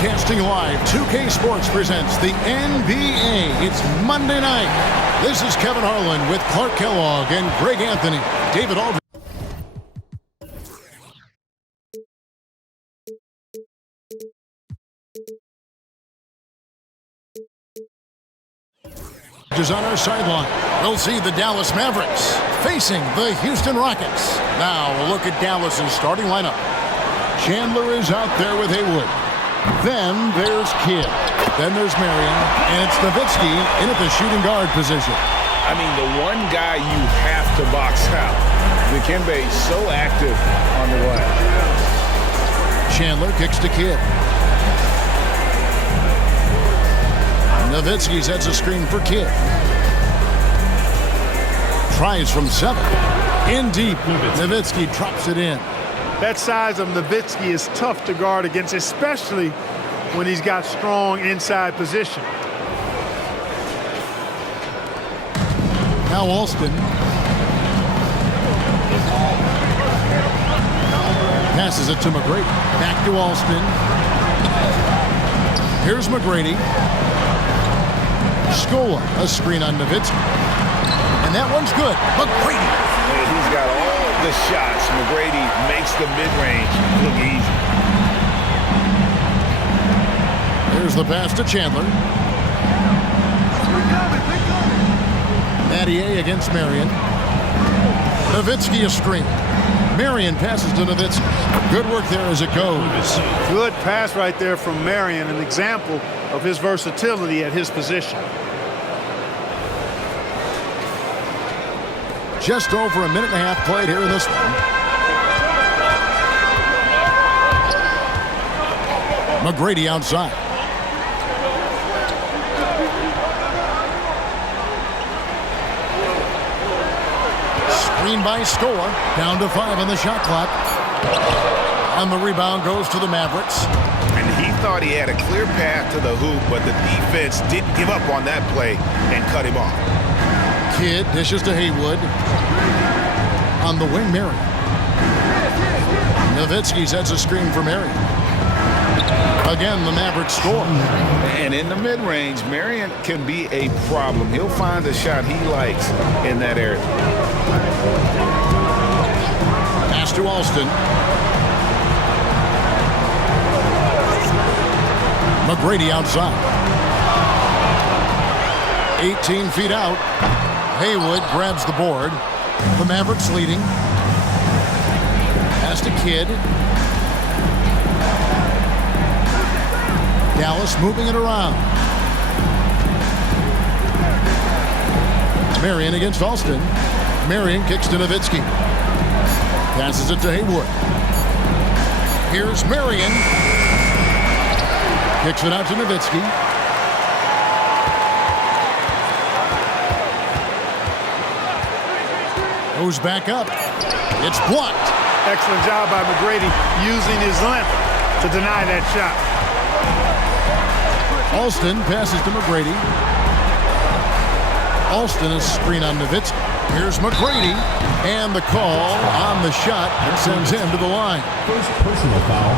Broadcasting live, 2K Sports presents the NBA. It's Monday night. This is Kevin Harlan with Clark Kellogg and Greg Anthony. David Aldridge is on our sideline. We'll see the Dallas Mavericks facing the Houston Rockets. Now a look at Dallas's starting lineup. Chandler is out there with Haywood. Then there's Kidd. Then there's Marion. And it's Nowitzki in at the shooting guard position. I mean, the one guy you have to box out. Dikembe so active on the glass. Chandler kicks to Kidd. Nowitzki sets a screen for Kidd. Tries from 7. In deep. Nowitzki drops it in. That size of Nowitzki is tough to guard against, especially when he's got strong inside position. Now Alston. Passes it to McGrady. Back to Alston. Here's McGrady. Scola, a screen on Nowitzki. And that one's good. McGrady. He's got all the shots. McGrady makes the mid-range look easy. Here's the pass to Chandler. Mattier against Marion. Nowitzki a screen. Marion passes to Nowitzki. Good work there as it goes. Good pass right there from Marion, an example of his versatility at his position. Just over a minute and a half played here in this one. McGrady outside. Screen by Scola. Down to 5 on the shot clock. And the rebound goes to the Mavericks. And he thought he had a clear path to the hoop, but the defense didn't give up on that play and cut him off. Kidd dishes to Haywood. On the wing, Marion. Nowitzki sets a screen for Marion. Again, the Mavericks score. And in the mid-range, Marion can be a problem. He'll find a shot he likes in that area. Pass to Alston. McGrady outside. 18 feet out. Haywood grabs the board. The Mavericks leading. Pass to Kidd. Dallas moving it around. Marion against Alston. Marion kicks to Nowitzki. Passes it to Haywood. Here's Marion. Kicks it out to Nowitzki. Goes back up. It's blocked. Excellent job by McGrady using his length to deny that shot. Alston passes to McGrady. Alston is screen on Nowitzki. Here's McGrady. And the call on the shot sends him to the line. First personal foul.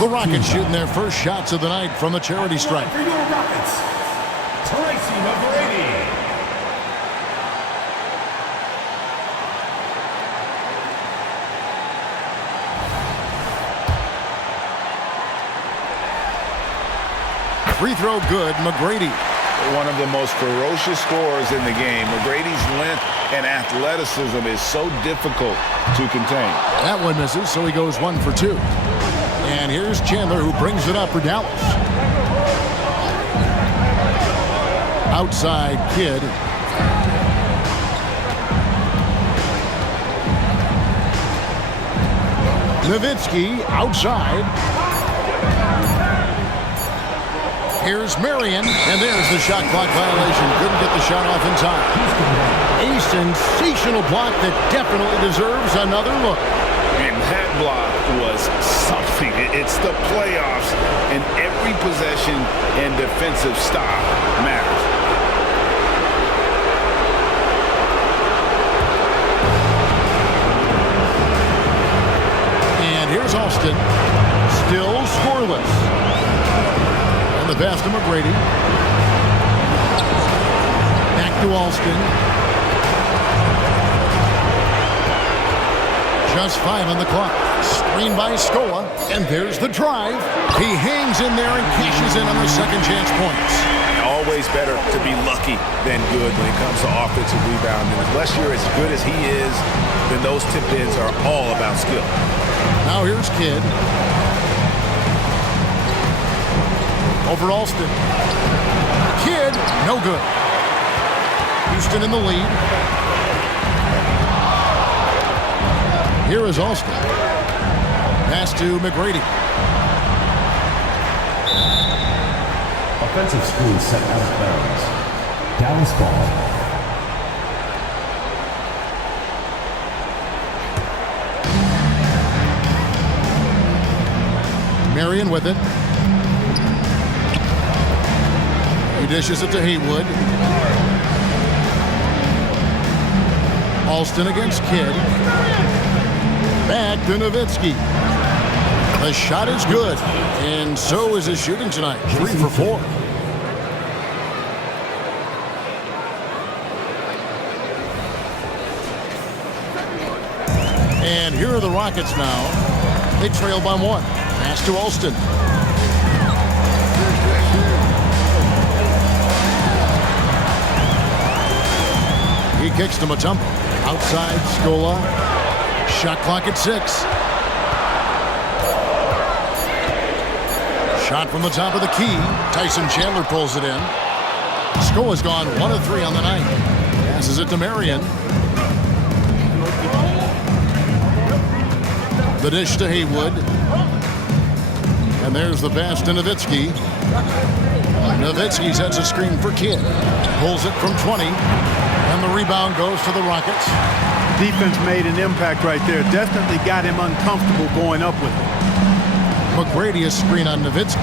The Rockets shooting their first shots of the night from the charity stripe. For your Rockets, Tracy McGrady. Free throw good, McGrady. One of the most ferocious scorers in the game. McGrady's length and athleticism is so difficult to contain. That one misses, so he goes 1 for 2. And here's Chandler, who brings it up for Dallas. Outside Kidd. Nowitzki outside. Here's Marion, and there's the shot clock violation. Couldn't get the shot off in time. A sensational block that definitely deserves another look. And that block was something. It's the playoffs, and every possession and defensive stop matters. And here's Alston, still scoreless. The pass to McGrady. Back to Alston. Just 5 on the clock. Screen by Scola. And there's the drive. He hangs in there and cashes in on the second chance points. Always better to be lucky than good when it comes to offensive rebounding. Unless you're as good as he is, then those tip-ins are all about skill. Now here's Kidd. Over Alston. Kidd, no good. Houston in the lead. Here is Alston. Pass to McGrady. Offensive screen set out of bounds. Dallas ball. Marion with it. He dishes it to Haywood. Alston against Kidd. Back to Nowitzki. The shot is good, and so is his shooting tonight. 3 for 4. And here are the Rockets now. They trail by 1. Pass to Alston. He kicks to Mutombo. Outside, Scola. Shot clock at 6. Shot from the top of the key. Tyson Chandler pulls it in. Scola's gone 1 of 3 on the night. Passes it to Marion. The dish to Haywood. And there's the pass to Nowitzki. Nowitzki sets a screen for Kidd. Pulls it from 20. And the rebound goes to the Rockets. Defense made an impact right there. Definitely got him uncomfortable going up with it. McGrady, a screen on Nowitzki.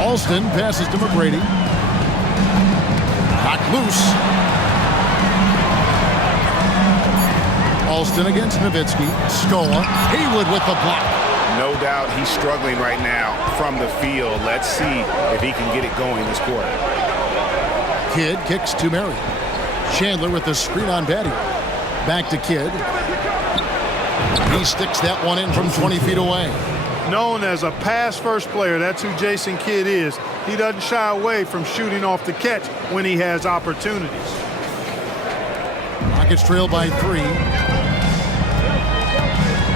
Alston passes to McGrady. Knocked loose. Alston against Nowitzki. Scola. Haywood with the block. No doubt he's struggling right now from the field. Let's see if he can get it going this quarter. Kidd kicks to Marion. Chandler with the screen on Batty. Back to Kidd. He sticks that one in from 20 feet away. Known as a pass-first player, that's who Jason Kidd is. He doesn't shy away from shooting off the catch when he has opportunities. Rockets trail by 3.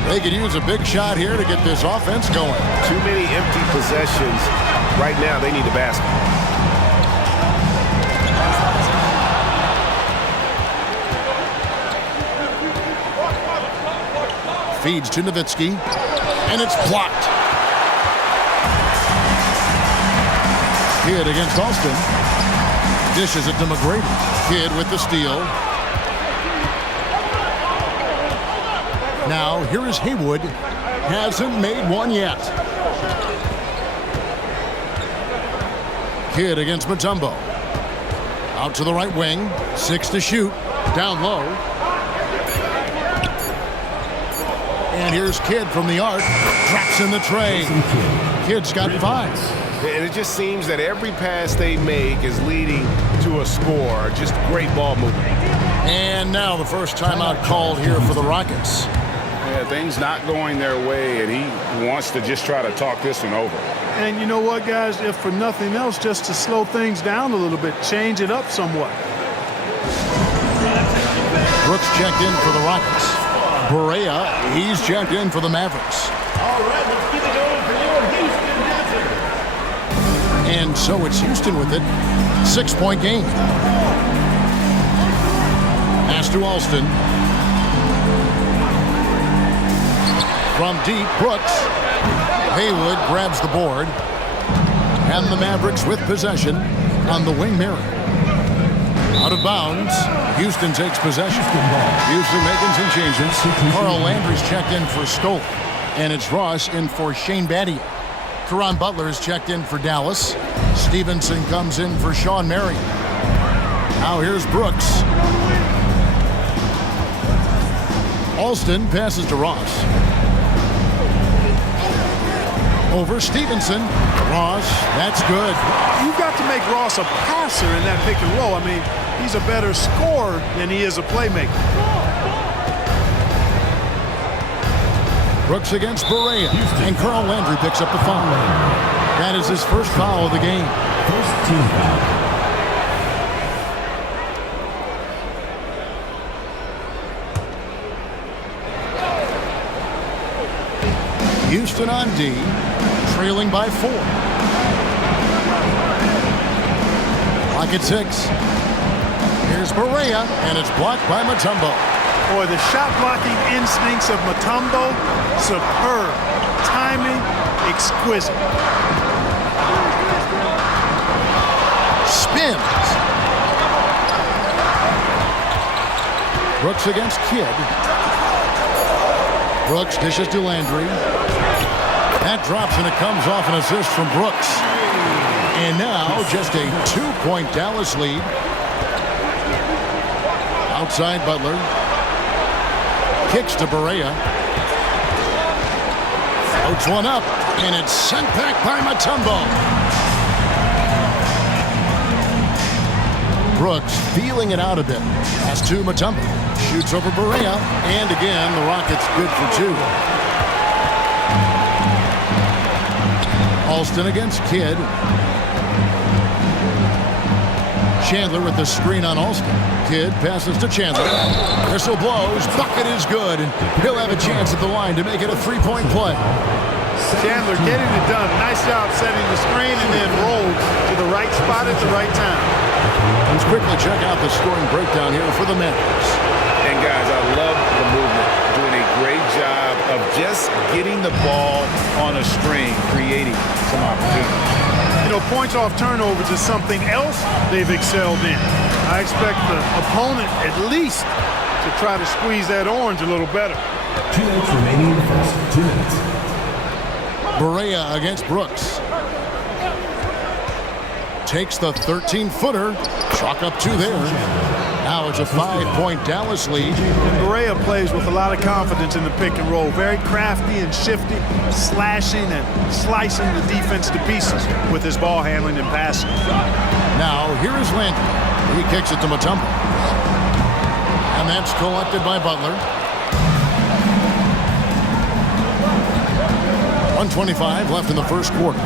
They could use a big shot here to get this offense going. Too many empty possessions. Right now, they need a basket. Feeds to Nowitzki, and it's blocked. Kidd against Alston. Dishes it to McGrady. Kidd with the steal. Now, here is Haywood. Hasn't made one yet. Kidd against Mutombo. Out to the right wing. 6 to shoot. Down low. And here's Kidd from the arc. Traps in the tray. Kidd's got 5. And it just seems that every pass they make is leading to a score. Just great ball movement. And now the first timeout called here for the Rockets. Yeah, things not going their way, and he wants to just try to talk this one over. And you know what, guys? If for nothing else, just to slow things down a little bit, change it up somewhat. Brooks checked in for the Rockets. Berea, he's checked in for the Mavericks. All right, let's get it going for your Houston Desert. And so it's Houston with it. 6-point game. Pass to Alston. From deep, Brooks. Haywood grabs the board. And the Mavericks with possession on the wing mirror. Out of bounds. Houston takes possession. Houston making some changes. Carl Landry's checked in for Stoll. And it's Ross in for Shane Battier. Caron Butler's checked in for Dallas. Stevenson comes in for Sean Marion. Now here's Brooks. Alston passes to Ross. Over Stevenson. Ross, that's good. You've got to make Ross a passer in that pick and roll. I mean, he's a better scorer than he is a playmaker. Brooks against Barea. And Carl Landry picks up the foul. That is his first foul of the game. First team foul. Houston on D, trailing by 4. Clock at 6. Here's Barea, and it's blocked by Mutombo. Boy, the shot blocking instincts of Mutombo, superb. Timing, exquisite. Spins. Brooks against Kidd. Brooks dishes to Landry. That drops, and it comes off an assist from Brooks. And now just a 2-point Dallas lead. Outside Butler. Kicks to Barea. Floats one up, and it's sent back by Mutombo. Brooks feeling it out a bit. Pass to Mutombo. Shoots over Barea, and again, the Rockets good for 2. Alston against Kidd. Chandler with the screen on Alston. Kidd passes to Chandler. Whistle blows. Bucket is good, and he'll have a chance at the line to make it a 3-point play. Chandler getting it done. Nice job setting the screen and then rolled to the right spot at the right time. Let's quickly check out the scoring breakdown here for the Mavericks. And guys, I love the movement. Doing a great job of just getting the ball on a string, creating some opportunities. You know, points off turnovers is something else they've excelled in. I expect the opponent at least to try to squeeze that orange a little better. 2 minutes remaining in the first. 2 minutes. Barea against Brooks. Takes the 13-footer. Chalk up 2 there. Now it's a 5-point Dallas lead. And Barea plays with a lot of confidence in the pick and roll. Very crafty and shifty, slashing and slicing the defense to pieces with his ball handling and passing. Now here is Landry. He kicks it to Mutombo. And that's collected by Butler. 1:25 left in the first quarter.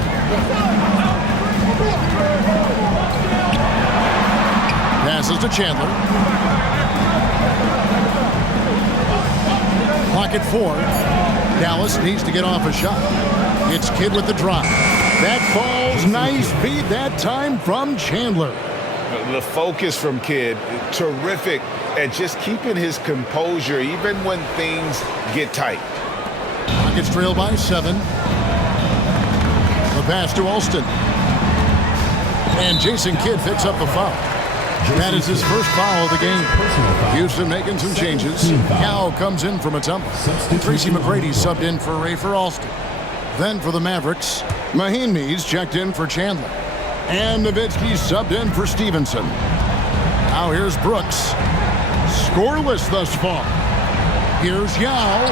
Passes to Chandler. Clock at 4. Dallas needs to get off a shot. It's Kidd with the drive. That falls. Nice feed that time from Chandler. The focus from Kidd, terrific at just keeping his composure even when things get tight. Rockets trail by 7. The pass to Alston. And Jason Kidd picks up the foul. That is his first foul of the game. Houston making some changes. Cal comes in from a tumble. Tracy McGrady subbed in for Ray for Alston. Then for the Mavericks, Mahinmi's checked in for Chandler. And Nowitzki subbed in for Stevenson. Now here's Brooks. Scoreless thus far. Here's Yao.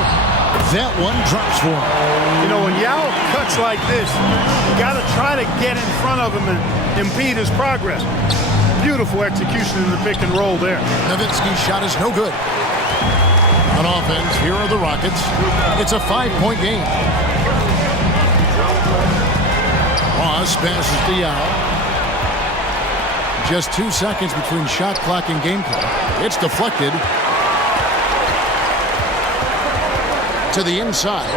That one drops for him. You know, when Yao cuts like this, you got to try to get in front of him and impede his progress. Beautiful execution in the pick and roll there. Nowitzki's shot is no good. On offense, here are the Rockets. It's a 5-point game. Ross passes to Yao. Just 2 seconds between shot clock and game clock. It's deflected to the inside.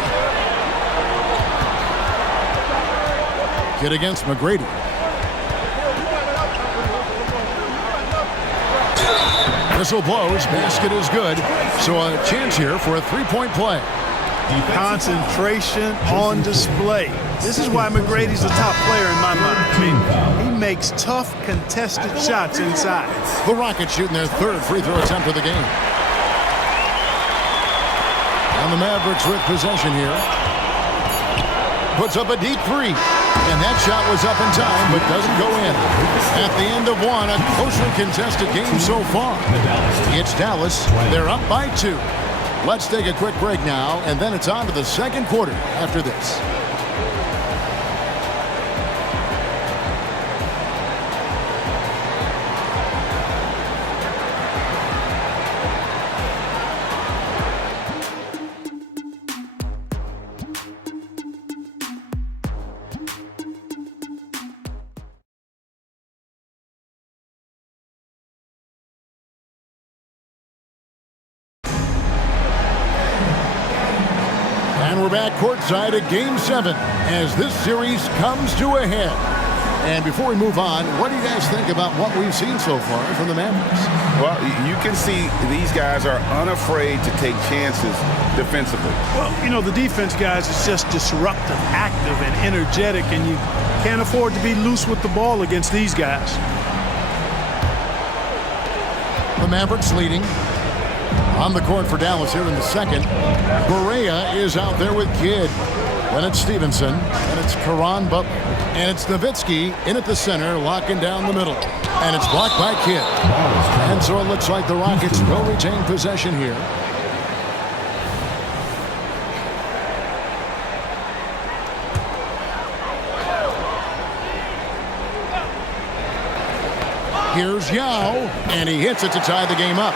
Kidd against McGrady. Whistle blows. Basket is good. So a chance here for a 3-point play. Concentration on display. This is why McGrady's a top player in my mind. I mean, he makes tough, contested shots inside. The Rockets shooting their 3rd free throw attempt of the game. And the Mavericks with possession here. Puts up a deep 3. And that shot was up in time, but doesn't go in. At the end of one, a closely contested game so far. It's Dallas. They're up by 2. Let's take a quick break now, and then it's on to the second quarter after this. we're back courtside at Game 7 as this series comes to a head. And before we move on, what do you guys think about what we've seen so far from the Mavericks? Well, you can see these guys are unafraid to take chances defensively. Well, you know, the defense, guys, is just disruptive, active, and energetic, and you can't afford to be loose with the ball against these guys. The Mavericks leading. On the court for Dallas here in the second. Barea is out there with Kidd. Then it's Stevenson, and it's Caron Butler, and it's Nowitzki in at the center, locking down the middle. And it's blocked by Kidd. And so it looks like the Rockets will retain possession here. Here's Yao, and he hits it to tie the game up.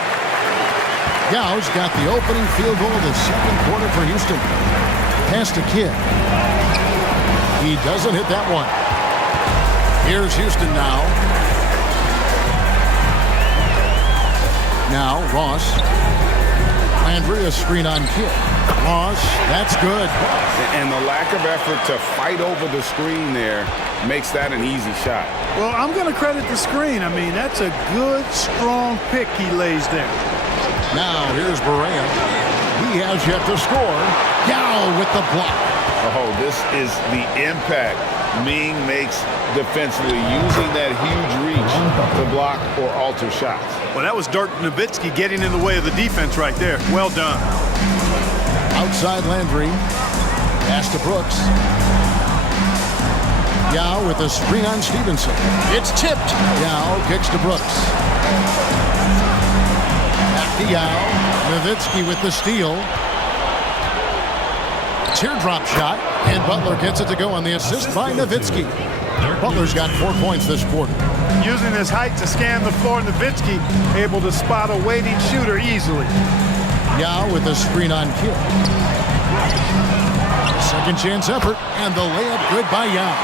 Yao's got the opening field goal of the second quarter for Houston. Pass to Kidd. He doesn't hit that one. Here's Houston now. Now Ross. Andrea screen on Kidd. Ross, that's good. And the lack of effort to fight over the screen there makes that an easy shot. Well, I'm going to credit the screen. I mean, that's a good, strong pick he lays there. Now here's Barea. He has yet to score. Yao with the block. Oh, this is the impact Ming makes defensively, using that huge reach to block or alter shots. Well, that was Dirk Nowitzki getting in the way of the defense right there. Well done. Outside Landry. Pass to Brooks. Yao with a screen on Stevenson. It's tipped. Yao kicks to Brooks. Back to Yao. Nowitzki with the steal. Teardrop shot, and Butler gets it to go on the assist by Nowitzki. Butler's got 4 points this quarter. Using his height to scan the floor, Nowitzki able to spot a waiting shooter easily. Yao with a screen on Kidd. Second chance effort, and the layup good by Yao.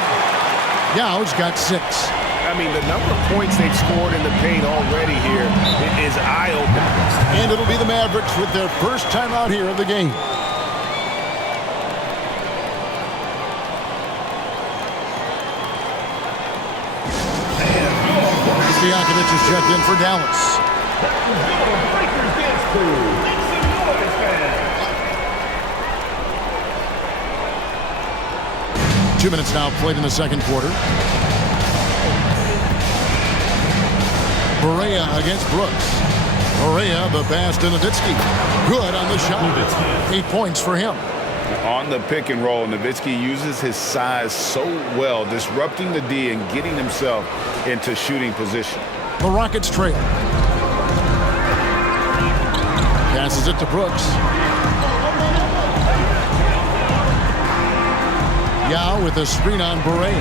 Yao's got 6. I mean, the number of points they've scored in the paint already here is eye-opening. And it'll be the Mavericks with their first time out here of the game. Stojakovic is checked in for Dallas. 2 minutes now played in the second quarter. Barea against Brooks. Barea, the pass to Nowitzki. Good on the shot. 8 points for him. On the pick and roll, Nowitzki uses his size so well, disrupting the D and getting himself into shooting position. The Rockets trail. Passes it to Brooks. Yao with a screen on Barea.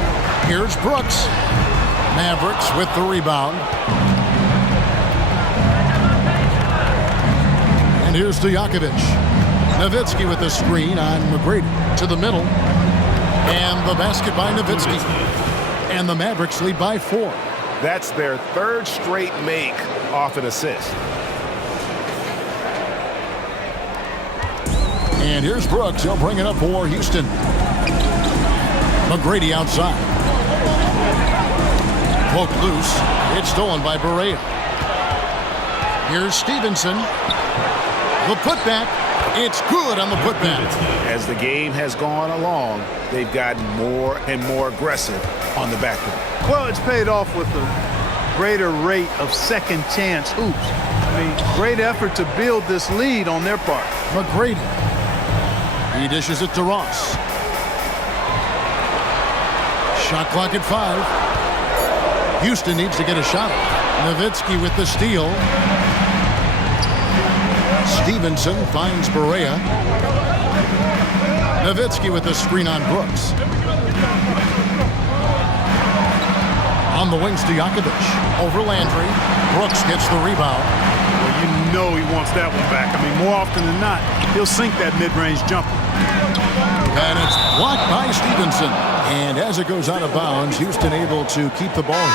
Here's Brooks. Mavericks with the rebound. And here's Stojakovic. Nowitzki with the screen on McGrady to the middle. And the basket by Nowitzki. And the Mavericks lead by 4. That's their third straight make off an assist. And here's Brooks. He'll bring it up for Houston. McGrady outside. Poked loose. It's stolen by Barea. Here's Stevenson. The putback. It's good on the putback. As the game has gone along, they've gotten more and more aggressive on the backcourt. Well, it's paid off with a greater rate of second chance hoops. I mean, great effort to build this lead on their part. McGrady. He dishes it to Ross. Shot clock at 5. Houston needs to get a shot. Nowitzki with the steal. Stevenson finds Barea. Nowitzki with the screen on Brooks. On the wing, Stojakovic. Over Landry. Brooks gets the rebound. Well, you know he wants that one back. I mean, more often than not, he'll sink that mid-range jumper. And it's blocked by Stevenson. And as it goes out of bounds, Houston able to keep the ball.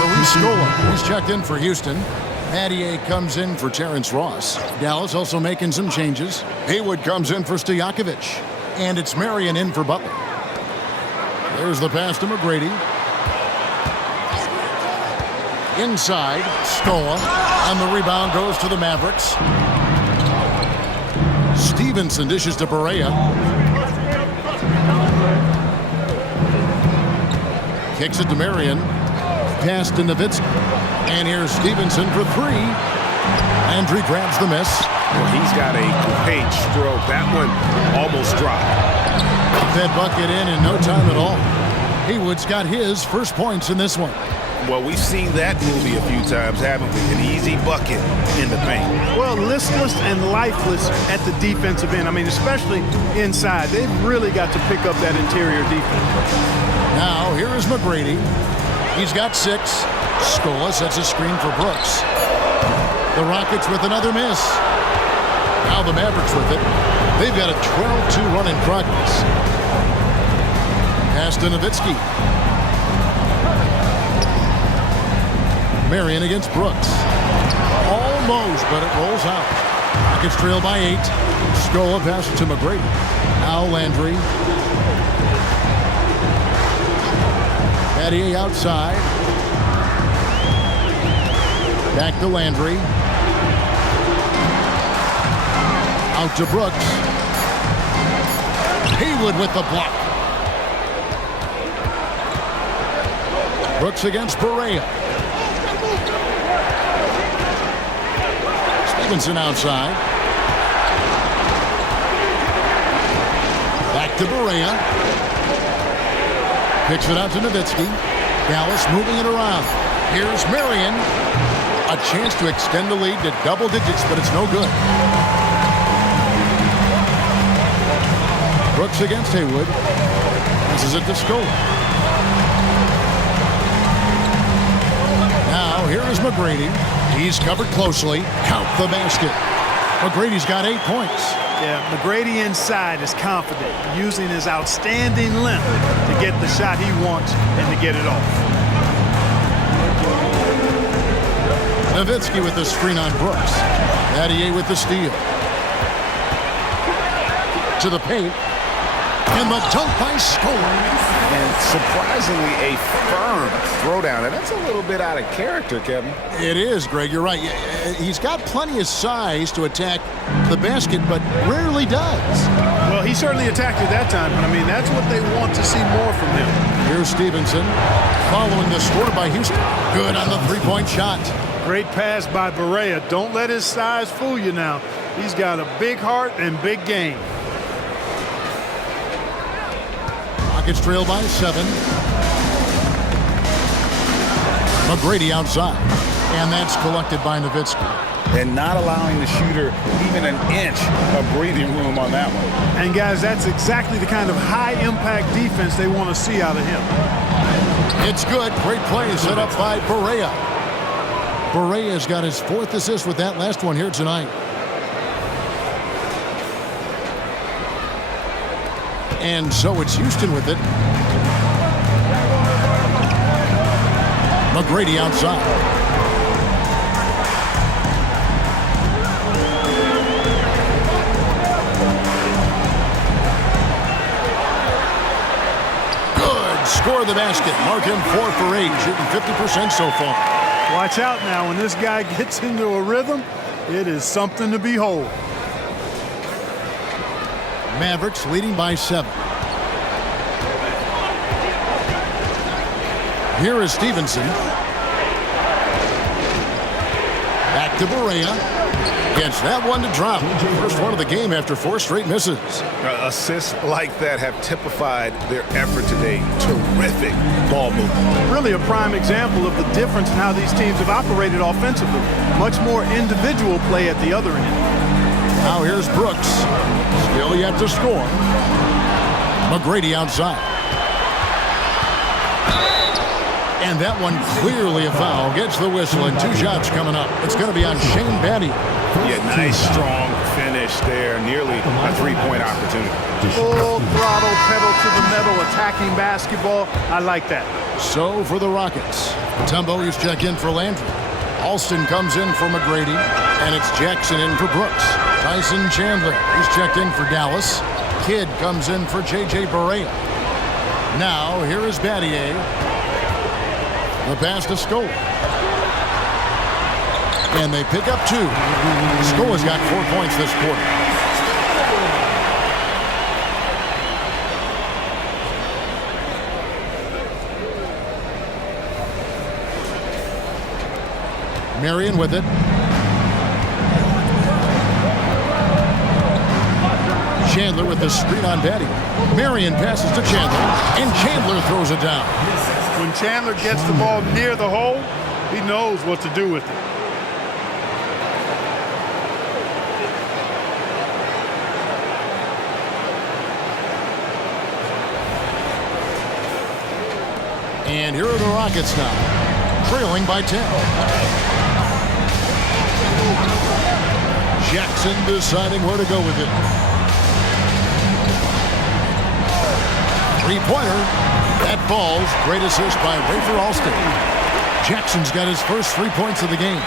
Luis Scola, he's checked in for Houston. Mattier comes in for Terrence Ross. Dallas also making some changes. Haywood comes in for Stojakovic. And it's Marion in for Butler. There's the pass to McGrady. Inside, Stoa, and the rebound goes to the Mavericks. Stevenson dishes to Barea. Kicks it to Marion. Pass to Nowitzki. And here's Stevenson for three. Landry grabs the miss. Well, he's got a great stroke. That one almost dropped. That bucket in no time at all. Haywood's got his first points in this one. Well, we've seen that movie a few times, haven't we? An easy bucket in the paint. Well, listless and lifeless at the defensive end. I mean, especially inside. They've really got to pick up that interior defense. Now, here is McGrady. He's got 6. Scola sets a screen for Brooks. The Rockets with another miss. Now the Mavericks with it. They've got a 12-2 run in progress. Pass to Nowitzki. Marion against Brooks. Almost, but it rolls out. Rockets trail by 8. Scola passes to McGrady. Now Landry. Battier outside. Back to Landry. Out to Brooks. Haywood with the block. Brooks against Barea. Stevenson outside. Back to Barea. Picks it out to Nowitzki. Dallas moving it around. Here's Marion. A chance to extend the lead to double digits, but it's no good. Brooks against Haywood. This is it to Scola. Now, here is McGrady. He's covered closely. Count the basket. McGrady's got 8 points. Yeah, McGrady inside is confident, using his outstanding length to get the shot he wants and to get it off. Nowitzki with the screen on Brooks. Battier with the steal. To the paint. And the dunk by Scola. And surprisingly, a firm throwdown. And that's a little bit out of character, Kevin. It is, Greg. You're right. He's got plenty of size to attack the basket, but rarely does. Well, he certainly attacked it that time, but I mean, that's what they want to see more from him. Here's Stevenson following the score by Houston. Good on the three-point shot. Great pass by Barea. Don't let his size fool you now. He's got a big heart and big game. Rockets trail by 7. McGrady outside. And that's collected by Nowitzki. And not allowing the shooter even an inch of breathing room on that one. And guys, that's exactly the kind of high-impact defense they want to see out of him. It's good. Great play set up by Barea. Barea's got his 4th assist with that last one here tonight. And so it's Houston with it. McGrady outside. Good. Score the basket. Mark him 4 for 8, shooting 50% so far. Watch out now. When this guy gets into a rhythm, it is something to behold. Mavericks leading by 7. Here is Stevenson. Back to Barea. Gets that one to drop. First one of the game after 4 straight misses. Assists like that have typified their effort today. Terrific ball movement. Really a prime example of the difference in how these teams have operated offensively. Much more individual play at the other end. Now here's Brooks. Still yet to score. McGrady outside. And that one clearly a foul. Gets the whistle and 2 shots coming up. It's going to be on Shane Battier. Yeah, nice strong finish there. Nearly a 3-point opportunity. Full throttle, pedal to the metal, attacking basketball. I like that. So for the Rockets, Tumbo is check in for Landry. Alston comes in for McGrady. And it's Jackson in for Brooks. Tyson Chandler is checked in for Dallas. Kidd comes in for J.J. Barea. Now, here is Battier. The pass to Scola. And they pick up 2. Scola's got 4 points this quarter. Marion with it. Chandler with the screen on Battier. Marion passes to Chandler, and Chandler throws it down. When Chandler gets the ball near the hole, he knows what to do with it. And here are the Rockets now, trailing by 10. Jackson deciding where to go with it. Three-pointer. That falls. Great assist by Rafer Alston. Jackson's got his first 3 points of the game.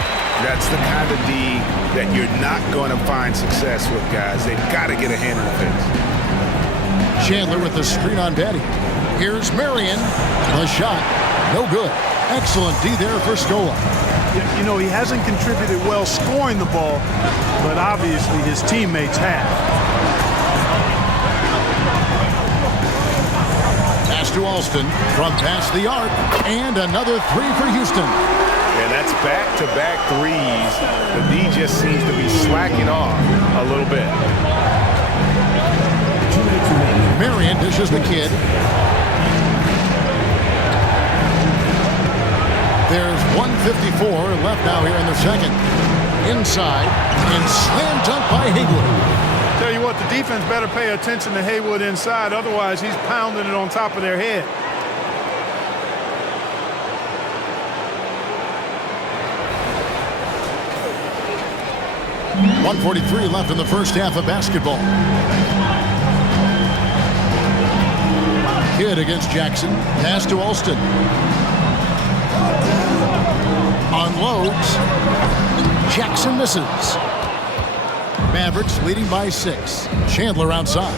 That's the kind of D that you're not going to find success with, guys. They've got to get a hand in the face. Chandler with the screen on Battier. Here's Marion. The shot. No good. Excellent D there for Scola. You know, he hasn't contributed well scoring the ball, but obviously his teammates have. Pass to Alston from past the arc, and another 3 for Houston. And that's back-to-back threes. The D just seems to be slacking off a little bit. Marion dishes the Kidd. There's 1:54 left now here in the second. Inside, and slam dunk by Haywood. Tell you what, the defense better pay attention to Haywood inside, otherwise he's pounding it on top of their head. .143 left in the first half of basketball. Kidd against Jackson. Pass to Alston. Unloads. Jackson misses. Mavericks leading by 6. Chandler outside.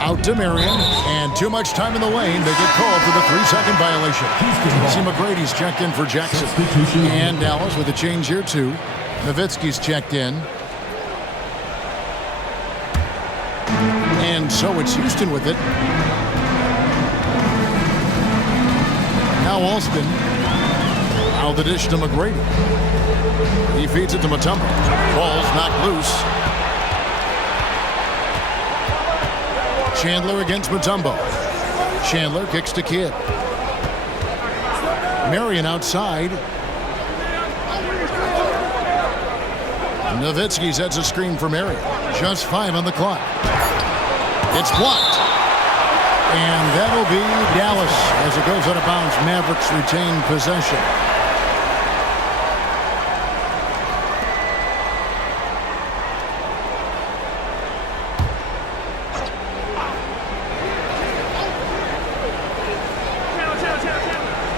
Out to Marion, and too much time in the lane. They get called for the 3-second violation. See, McGrady's checked in for Jackson. And Dallas with a change here too. Nowitzki's checked in. And so it's Houston with it. Now Alston. Out the dish to McGrady. He feeds it to Mutombo. Ball's knocked loose. Chandler against Mutombo. Chandler kicks to Kidd. Marion outside. Nowitzki sets a screen for Marion. Just 5 on the clock. It's blocked. And that'll be Dallas as it goes out of bounds. Mavericks retain possession.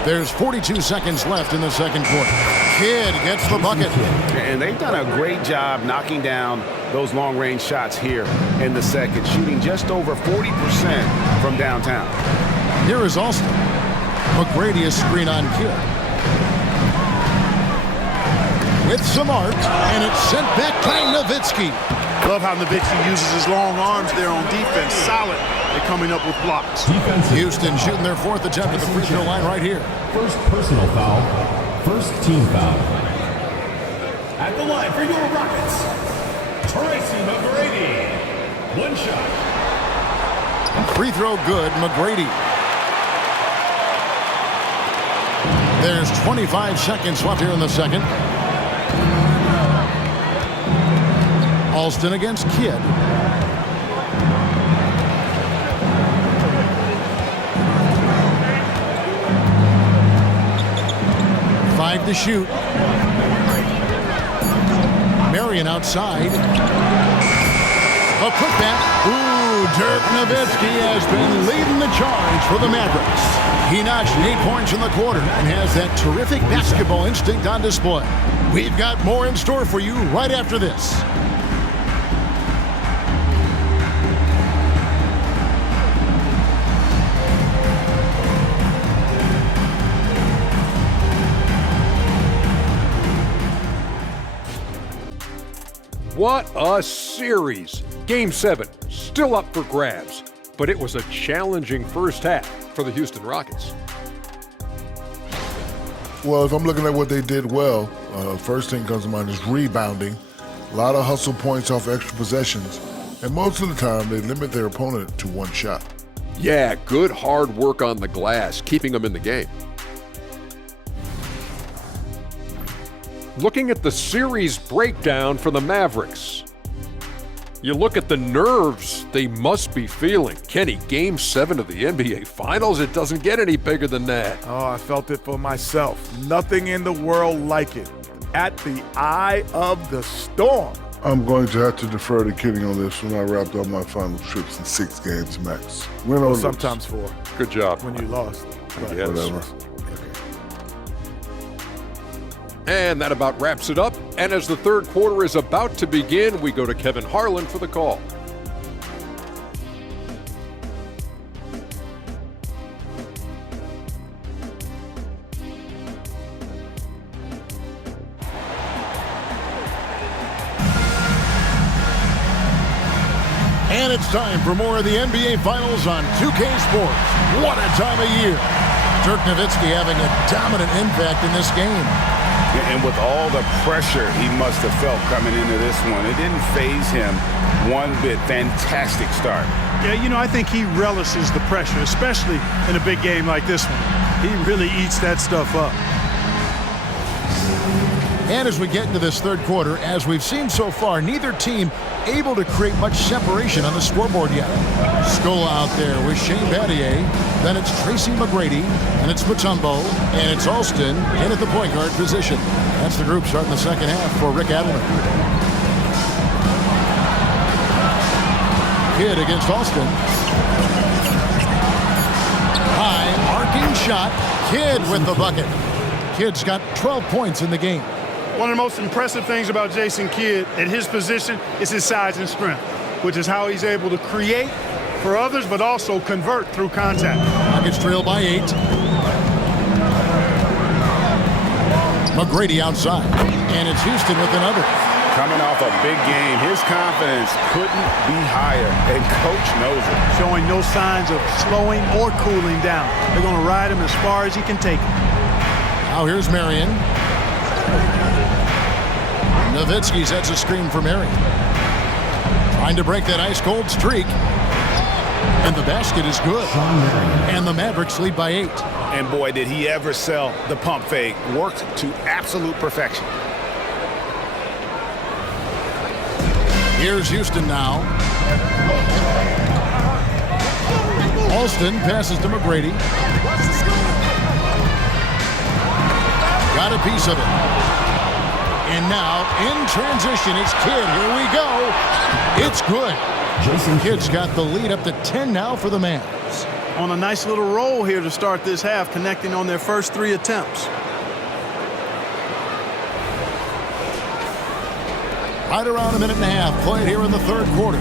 There's 42 seconds left in the second quarter. Kidd gets the bucket. And they've done a great job knocking down those long-range shots here in the second, shooting just over 40% from downtown. Here is Alston. McGrady is screen on Kidd. With some art, and it's sent back by Nowitzki. Love how Nowitzki uses his long arms there on defense. Solid at coming up with blocks. Houston shooting their 4th attempt at the free throw line right here. First personal foul, first team foul. At the line for your Rockets, Tracy McGrady. 1 shot. Free throw good, McGrady. There's 25 seconds left here in the second. Alston against Kidd. To shoot. Marion outside. A putback. Ooh, Dirk Nowitzki has been leading the charge for the Mavericks. He notched 8 points in the quarter and has that terrific basketball instinct on display. We've got more in store for you right after this. What a series! Game 7, still up for grabs, but it was a challenging first half for the Houston Rockets. Well, if I'm looking at what they did well, first thing comes to mind is rebounding. A lot of hustle points off extra possessions, and most of the time they limit their opponent to one shot. Yeah, good hard work on the glass, keeping them in the game. Looking at the series breakdown for the Mavericks. You look at the nerves they must be feeling. Kenny, Game 7 of the NBA Finals, it doesn't get any bigger than that. Oh, I felt it for myself. Nothing in the world like it. At the eye of the storm. I'm going to have to defer to Kenny on this when I wrapped up my final trips in 6 games max. Win or lose. Sometimes 4. Good job. When you lost. Yes. Whatever. And that about wraps it up. And as the third quarter is about to begin, we go to Kevin Harlan for the call. And it's time for more of the NBA Finals on 2K Sports. What a time of year. Dirk Nowitzki having a dominant impact in this game. And with all the pressure he must have felt coming into this one, it didn't faze him one bit. Fantastic start. Yeah, you know, I think he relishes the pressure, especially in a big game like this one. He really eats that stuff up. And as we get into this third quarter, as we've seen so far, neither team able to create much separation on the scoreboard yet. Scola out there with Shane Battier. Then it's Tracy McGrady, and it's Mutombo, and it's Alston in at the point guard position. That's the group starting the second half for Rick Adelman. Kidd against Alston. High, arcing shot. Kidd with the bucket. Kidd's got 12 points in the game. One of the most impressive things about Jason Kidd at his position is his size and strength, which is how he's able to create for others, but also convert through contact. Rockets trail by 8. McGrady outside, and it's Houston with another. Coming off a big game, his confidence couldn't be higher, and Coach knows it. Showing no signs of slowing or cooling down. They're going to ride him as far as he can take him. Now here's Marion. Nowitzki sets a screen for Marion. Trying to break that ice-cold streak. And the basket is good. And the Mavericks lead by 8. And boy, did he ever sell the pump fake. Worked to absolute perfection. Here's Houston now. Alston passes to McGrady. Got a piece of it. And now, in transition, it's Kidd. Here we go. It's good. Kidd's got the lead up to 10 now for the Mavs. On a nice little roll here to start this half, connecting on their first 3 attempts. Right around a minute and a half played here in the third quarter.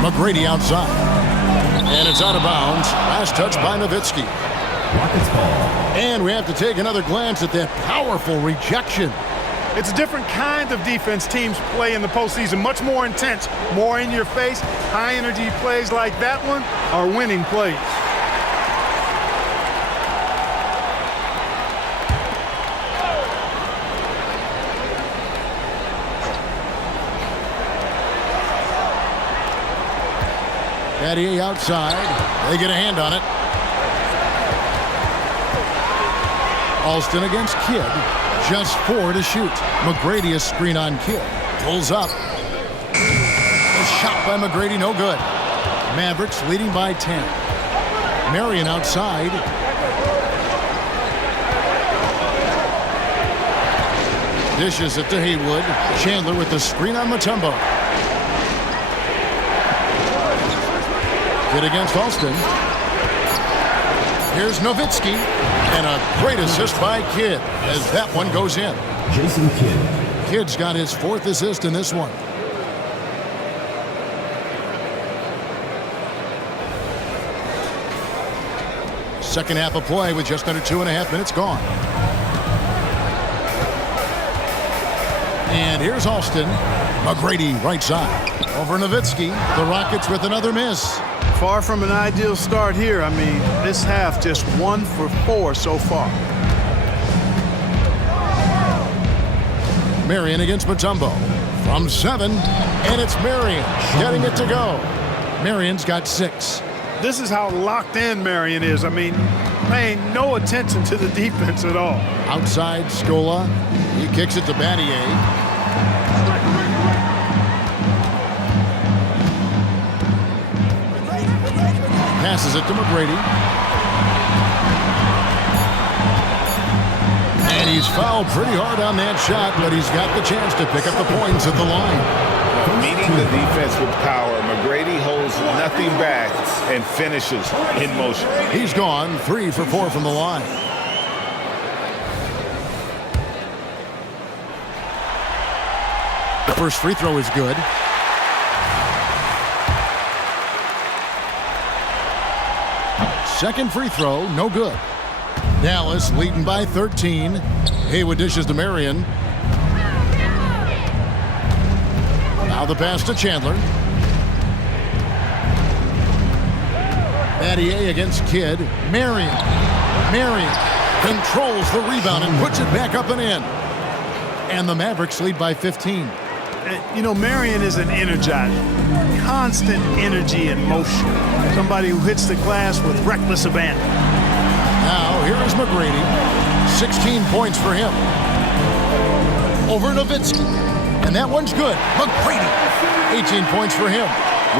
McGrady outside. And it's out of bounds. Last touch by Nowitzki. Rockets ball. And we have to take another glance at that powerful rejection. It's a different kind of defense teams play in the postseason. Much more intense, more in your face. High energy plays like that one are winning plays. Battier outside. They get a hand on it. Alston against Kidd. Just 4 to shoot. McGrady a screen on Kidd. Pulls up. A shot by McGrady, no good. Mavericks leading by 10. Marion outside. Dishes it to Haywood. Chandler with the screen on Mutombo. Kid against Alston. Here's Nowitzki. And a great assist by Kidd as that one goes in. Jason Kidd. Kidd's got his 4th assist in this one. Second half of play with just under 2.5 minutes gone. And here's Alston. McGrady right side. Over Nowitzki. The Rockets with another miss. Far from an ideal start here. I mean, this half just 1 for 4 so far. Marion against Mutombo. From 7, and it's Marion getting it to go. Marion's got 6. This is how locked in Marion is. I mean, paying no attention to the defense at all. Outside Scola. He kicks it to Battier. Passes it to McGrady. And he's fouled pretty hard on that shot, but he's got the chance to pick up the points at the line. Meeting the defense with power, McGrady holds nothing back and finishes in motion. He's gone 3 for 4 from the line. The first free throw is good. Second free throw, no good. Dallas leading by 13. Haywood dishes to Marion. Now the pass to Chandler. Battier against Kidd. Marion controls the rebound and puts it back up and in. And the Mavericks lead by 15. You know, Marion is an energizer. Constant energy and motion. Somebody who hits the glass with reckless abandon. Now, here is McGrady. 16 points for him. Over Nowitzki. And that one's good. McGrady. 18 points for him.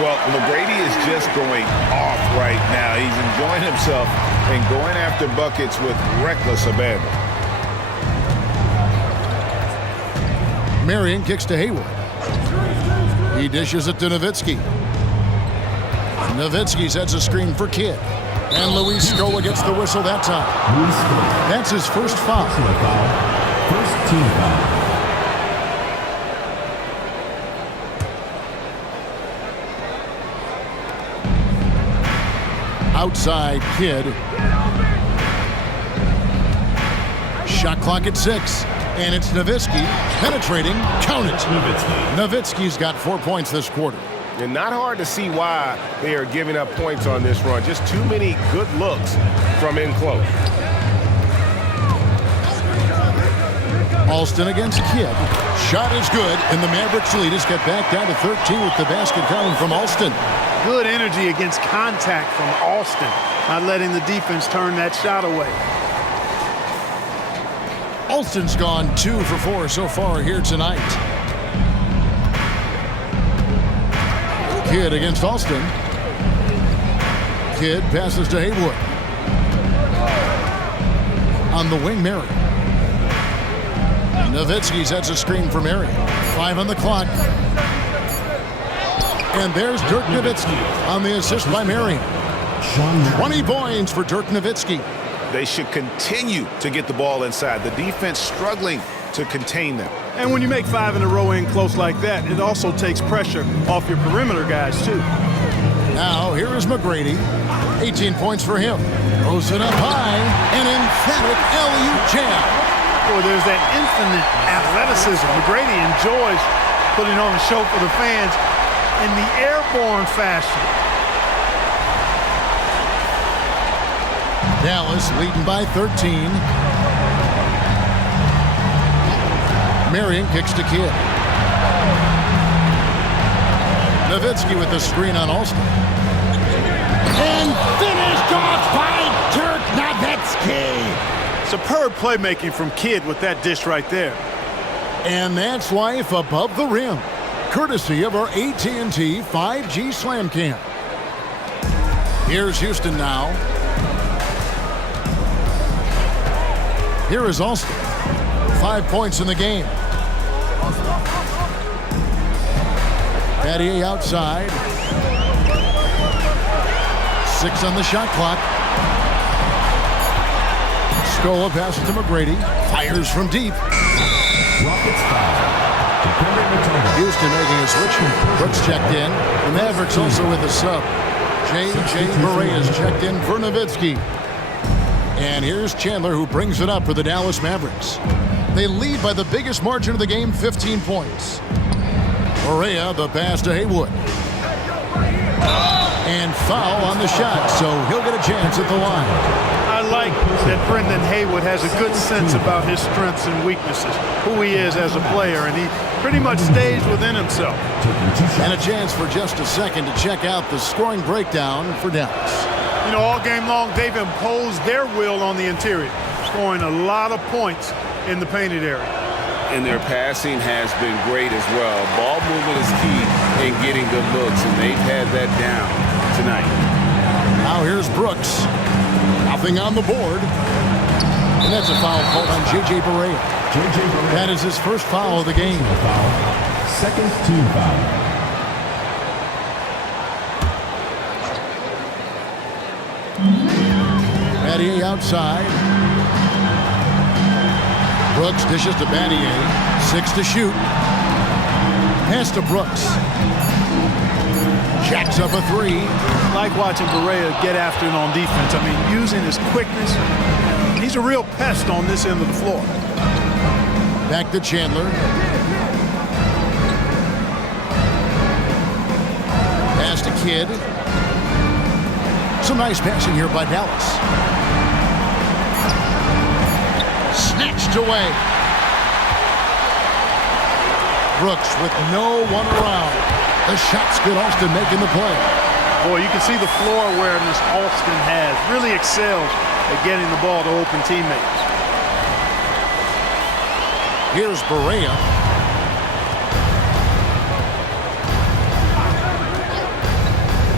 Well, McGrady is just going off right now. He's enjoying himself and going after buckets with reckless abandon. Marion kicks to Haywood. He dishes it to Nowitzki. Nowitzki sets a screen for Kidd. And Luis Scola gets the whistle that time. That's his first foul. First team foul. Outside Kidd. Shot clock at 6. And it's Nowitzki penetrating. Count it. Nowitzki's got 4 points this quarter. And not hard to see why they are giving up points on this run. Just too many good looks from in close. Alston against Kidd. Shot is good, and the Mavericks lead us get back down to 13 with the basket coming from Alston. Good energy against contact from Alston. Not letting the defense turn that shot away. Alston's gone 2 for 4 so far here tonight. Kidd against Alston. Kidd passes to Haywood. On the wing, Marion. Nowitzki sets a screen for Marion. 5 on the clock. And there's Dirk Nowitzki on the assist by Marion. 20 points for Dirk Nowitzki. They should continue to get the ball inside. The defense struggling to contain them. And when you make 5 in a row in close like that, it also takes pressure off your perimeter guys, too. Now, here is McGrady. 18 points for him. Throws it up high. An emphatic alley-oop jam. Boy, there's that infinite athleticism. McGrady enjoys putting on a show for the fans in the airborne fashion. Dallas leading by 13. Marion kicks to Kidd. Nowitzki with the screen on Alston. And finished off by Dirk Nowitzki. Superb playmaking from Kidd with that dish right there. And that's Life Above the Rim, courtesy of our AT&T 5G Slam Cam. Here's Houston now. Here is Alston. 5 points in the game. Battier outside. 6 on the shot clock. Scola passes to McGrady. Fires from deep. Rockets foul. Houston making a switch. Brooks checked in. The Mavericks also with a sub. J.J. Barea is checked in for Nowitzki. And here's Chandler, who brings it up for the Dallas Mavericks. They lead by the biggest margin of the game, 15 points. Barea, the pass to Haywood. And foul on the shot, so he'll get a chance at the line. I like that Brendan Haywood has a good sense about his strengths and weaknesses, who he is as a player, and he pretty much stays within himself. And a chance for just a second to check out the scoring breakdown for Dallas. You know, all game long, they've imposed their will on the interior, scoring a lot of points in the painted area. And their passing has been great as well. Ball movement is key in getting good looks, and they've had that down tonight. Now here's Brooks. Nothing on the board. And that's a foul called on J.J. Barea. That is his first foul of the game. Second team foul. Battier outside. Brooks dishes to Battier. 6 to shoot. Pass to Brooks. Jacks up a 3. Like watching Barea get after it on defense. I mean, using his quickness. He's a real pest on this end of the floor. Back to Chandler. Pass to Kidd. Some nice passing here by Dallas. Snatched away. Brooks with no one around. The shot's good. Alston making the play. Boy, you can see the floor awareness Alston has. Really excels at getting the ball to open teammates. Here's Barea.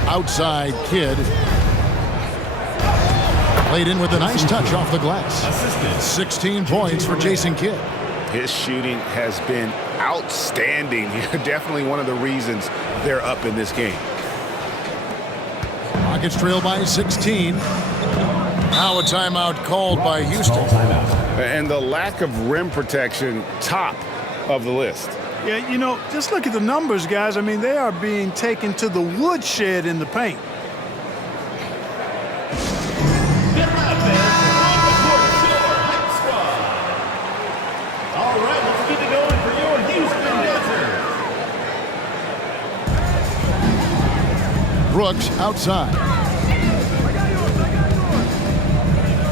Outside Kidd. Played in with a nice touch off the glass. 16 points for Jason Kidd. His shooting has been outstanding. Definitely one of the reasons they're up in this game. Rockets trail by 16. Now a timeout called by Houston. And the lack of rim protection, top of the list. Yeah, you know, just look at the numbers, guys. I mean, they are being taken to the woodshed in the paint. All right, let's keep it going for your Houston Dancers. Brooks outside.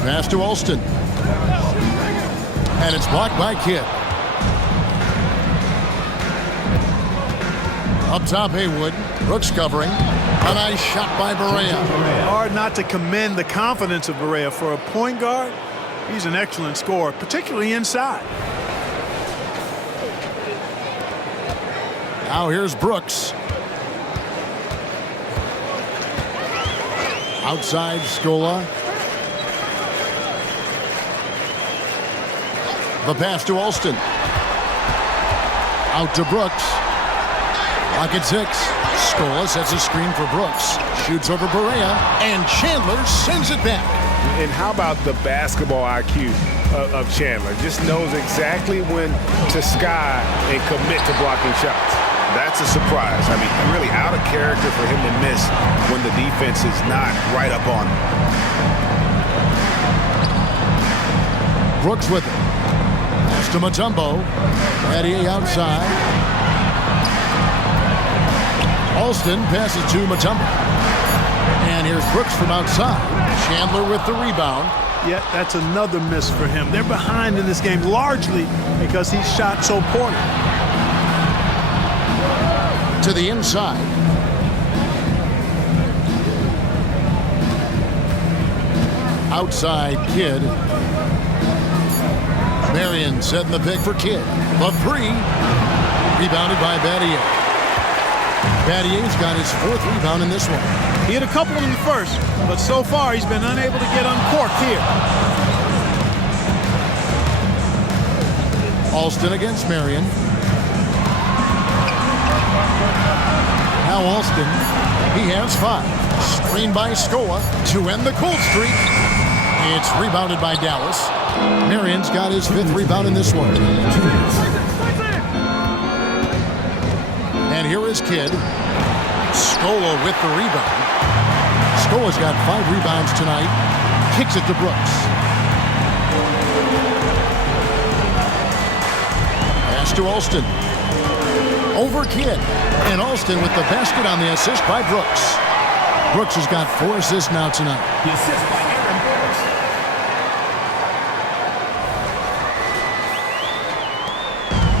Pass to Alston. And it's blocked by Kidd. Up top, Haywood. Brooks covering. A nice shot by Barea. Hard not to commend the confidence of Barea. For a point guard, he's an excellent scorer, particularly inside. Now here's Brooks. Outside Scola. The pass to Alston. Out to Brooks. Lock at 6. Scola sets a screen for Brooks. Shoots over Barea. And Chandler sends it back. And how about the basketball IQ of Chandler? Just knows exactly when to sky and commit to blocking shots. That's a surprise. I mean, really out of character for him to miss when the defense is not right up on him. Brooks with it. Pass to Mutombo. Battier outside. Alston passes to Mutombo. And here's Brooks from outside. Chandler with the rebound. Yeah, that's another miss for him. They're behind in this game largely because he shot so poorly. To the inside. Outside Kidd. Marion setting the pick for Kidd. The 3. Rebounded by Battier. Battier's got his 4th rebound in this one. He had a couple in the first, but so far he's been unable to get uncorked here. Alston against Marion. Now Alston, he has 5. Screen by Scola to end the cold streak. It's rebounded by Dallas. Marion's got his 5th rebound in this one. And here is Kidd. Scola with the rebound. Scola's got 5 rebounds tonight. Kicks it to Brooks. Pass to Alston. Over Kidd. And Alston with the basket on the assist by Brooks. Brooks has got 4 assists now tonight. The assist by Aaron Brooks.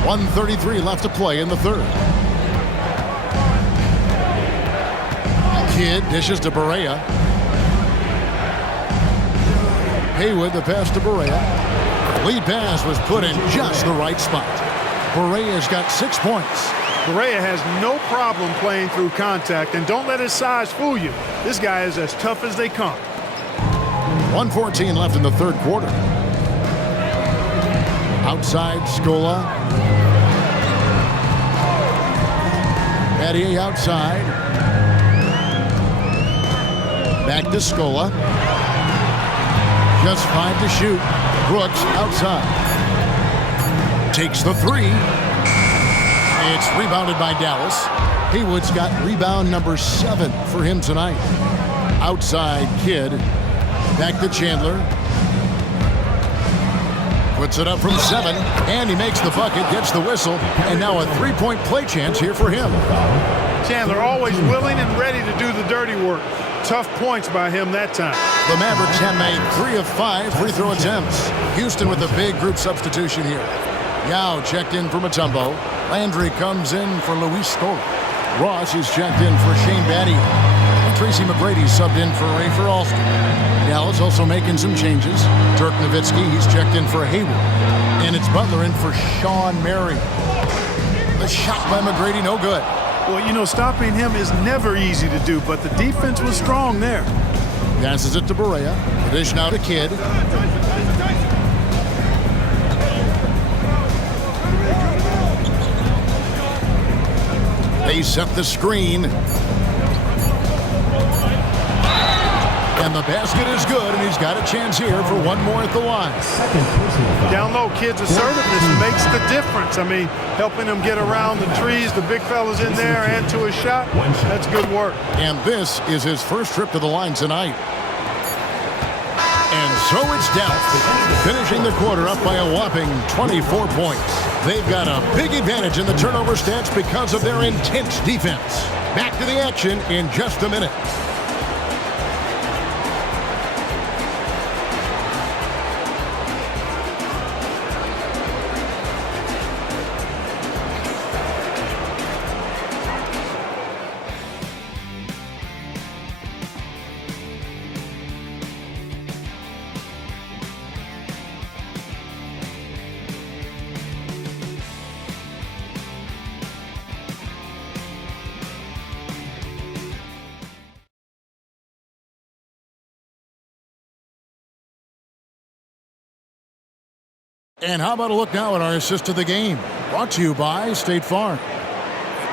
1:33 left to play in the 3rd. Kidd dishes to Barea. Haywood the pass to Barea. Lead pass was put in just the right spot. Barea's got 6 points. Barea has no problem playing through contact, and don't let his size fool you. This guy is as tough as they come. 1:14 left in the 3rd quarter. Outside, Scola. Battier outside. Back to Scola. Just 5 to shoot. Brooks outside. Takes the 3. It's rebounded by Dallas. Haywood's got rebound number 7 for him tonight. Outside, Kidd. Back to Chandler. Puts it up from 7, and he makes the bucket, gets the whistle, and now a 3-point play chance here for him. Chandler always willing and ready to do the dirty work. Tough points by him that time. The Mavericks have made 3 of 5 free throw attempts. Houston with a big group substitution here. Yao checked in for Mutombo. Landry comes in for Luis Scola. Ross is checked in for Shane Battier. And Tracy McGrady subbed in for Rafer Alston. Dallas also making some changes. Dirk Nowitzki, he's checked in for Haywood. And it's Butler in for Sean Marion. The shot by McGrady, no good. Well, you know, stopping him is never easy to do, but the defense was strong there. Passes it to Barea. Dish now to Kidd. They set the screen. And the basket is good, and he's got a chance here for one more at the line. Down low, Kidd's assertiveness makes the difference. I mean, helping him get around the trees, the big fellas in there, and to a shot. That's good work. And this is his first trip to the line tonight. And so it's Dallas, finishing the quarter up by a whopping 24 points. They've got a big advantage in the turnover stats because of their intense defense. Back to the action in just a minute. And how about a look now at our assist of the game? Brought to you by State Farm.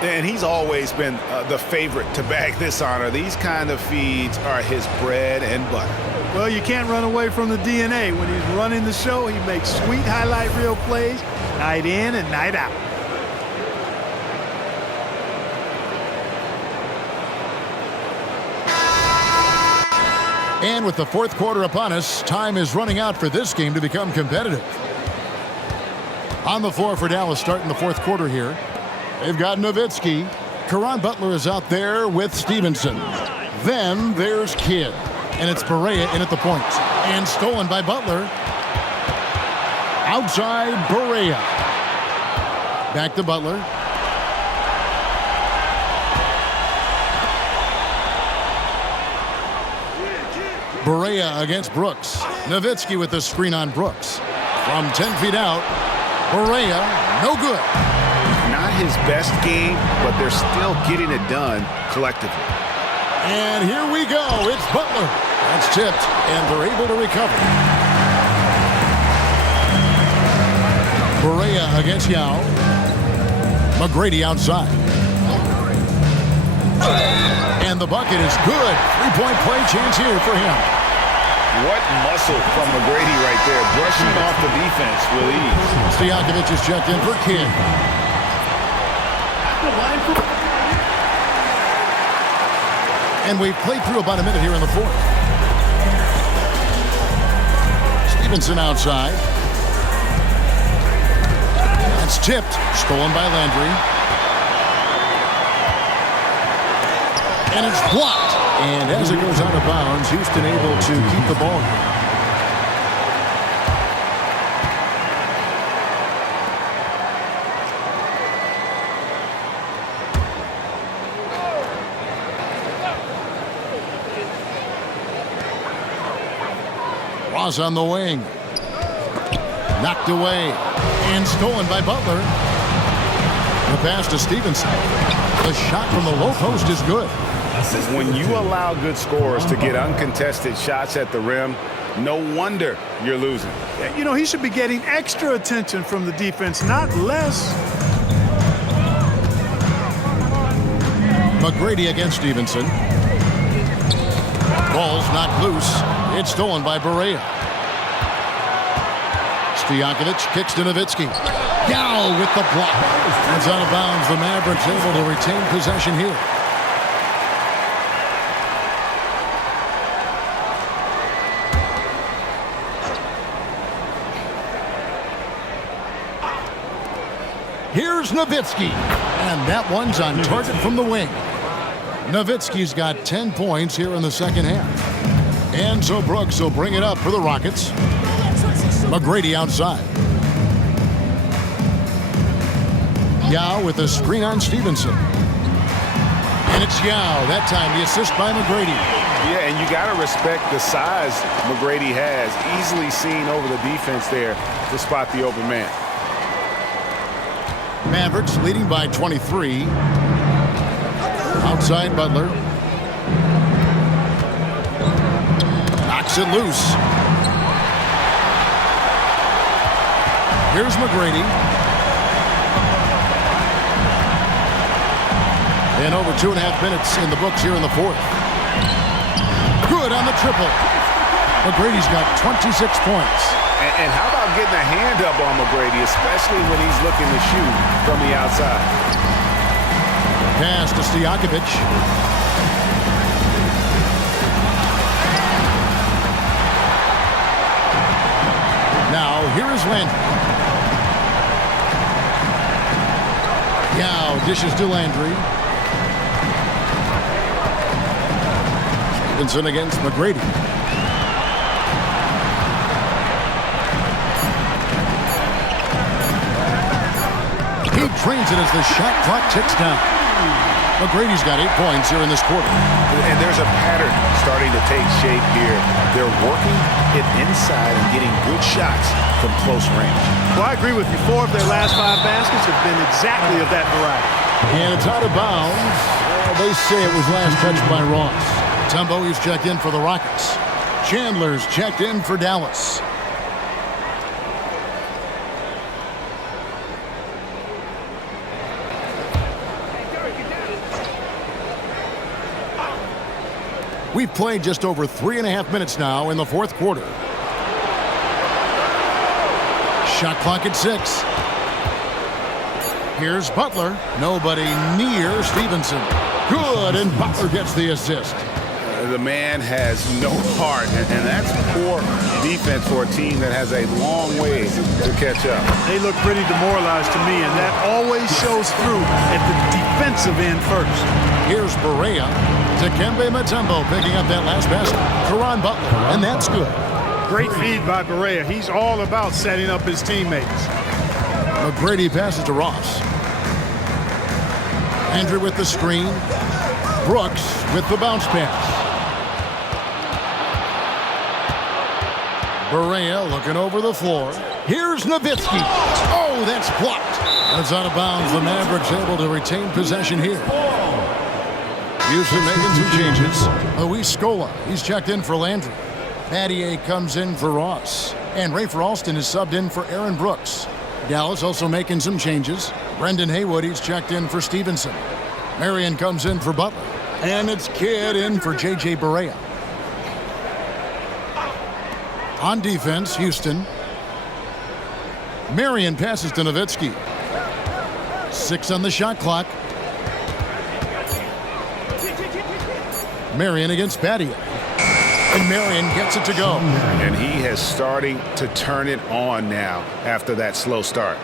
And he's always been the favorite to bag this honor. These kind of feeds are his bread and butter. Well, you can't run away from the DNA. When he's running the show, he makes sweet highlight reel plays night in and night out. And with the fourth quarter upon us, time is running out for this game to become competitive. On the floor for Dallas starting the fourth quarter here. They've got Nowitzki. Caron Butler is out there with Stevenson. Then there's Kidd. And it's Barea in at the point. And stolen by Butler. Outside Barea. Back to Butler. Barea against Brooks. Nowitzki with the screen on Brooks. From 10 feet out, Barea, no good. Not his best game, but they're still getting it done collectively. And here we go. It's Butler. That's tipped, and they're able to recover. Barea against Yao. McGrady outside. And And the bucket is good. Three-point play chance here for him. What muscle from McGrady right there, brushing off the defense with ease. Stojakovic is checked in for Kidd. And we've played through about a minute here in the fourth. Stevenson outside. That's tipped. Stolen by Landry. And it's blocked. And as it goes out of bounds, Houston able to keep the ball here. Ross on the wing. Knocked away. And stolen by Butler. The pass to Stevenson. The shot from the low post is good. When you allow good scorers to get uncontested shots at the rim, no wonder you're losing. You know, he should be getting extra attention from the defense, not less. McGrady against Stevenson. Ball's knocked loose. It's stolen by Barea. Stojakovic kicks to Nowitzki. Yao with the block. It's out of bounds. The Mavericks able to retain possession here. Here's Nowitzki, and that one's on target from the wing. Nowitzki's got 10 points here in the second half. And so Brooks will bring it up for the Rockets. McGrady outside. Yao with a screen on Stevenson. And it's Yao. That time the assist by McGrady. Yeah, and you got to respect the size McGrady has. Easily seen over the defense there to spot the open man. Mavericks leading by 23. Outside Butler. Knocks it loose. Here's McGrady. And over 2.5 minutes in the books here in the fourth. Good on the triple. McGrady's got 26 points. And how about getting a hand up on McGrady, especially when he's looking to shoot from the outside? Pass to Stojakovic. Now, here is Landry. Yao dishes to Landry. Stevenson against McGrady. He trains it as the shot clock ticks down. McGrady's got 8 points here in this quarter. And there's a pattern starting to take shape here. They're working it inside and getting good shots from close range. Well, I agree with you. 4 of their last 5 baskets have been exactly of that variety. And it's out of bounds. They say it was last touched by Ross. Tumbo is checked in for the Rockets. Chandler's checked in for Dallas. We've played just over 3.5 minutes now in the fourth quarter. Shot clock at 6. Here's Butler. Nobody near Stevenson. Good, and Butler gets the assist. The man has no heart, and that's poor defense for a team that has a long way to catch up. They look pretty demoralized to me, and that always shows through at the defensive end first. Here's Barea. Dikembe Mutombo picking up that last basket. Caron Butler, and that's good. Great feed by Barea. He's all about setting up his teammates. McGrady passes to Ross. Andrew with the screen. Brooks with the bounce pass. Barea looking over the floor. Here's Nowitzki. Oh, that's blocked. That's out of bounds. The Mavericks able to retain possession here. Houston making 2 changes. Luis Scola, he's checked in for Landry. Battier comes in for Ross. And Rafer Alston is subbed in for Aaron Brooks. Dallas also making some changes. Brendan Haywood, he's checked in for Stevenson. Marion comes in for Butler. And it's Kidd in for J.J. Barea. On defense, Houston. Marion passes to Nowitzki. 6 on the shot clock. Marion against Battier. And Marion gets it to go. And he has starting to turn it on now after that slow start.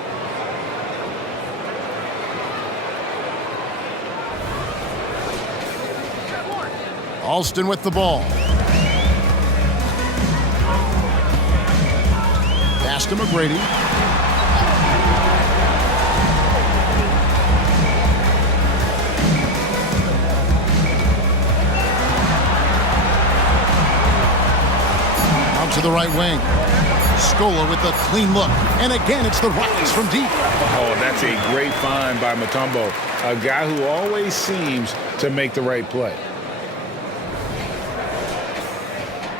Alston with the ball. Pass to McGrady. Out to the right wing. Scola with a clean look. And again, it's the Rockets from deep. Oh, that's a great find by Mutombo. A guy who always seems to make the right play.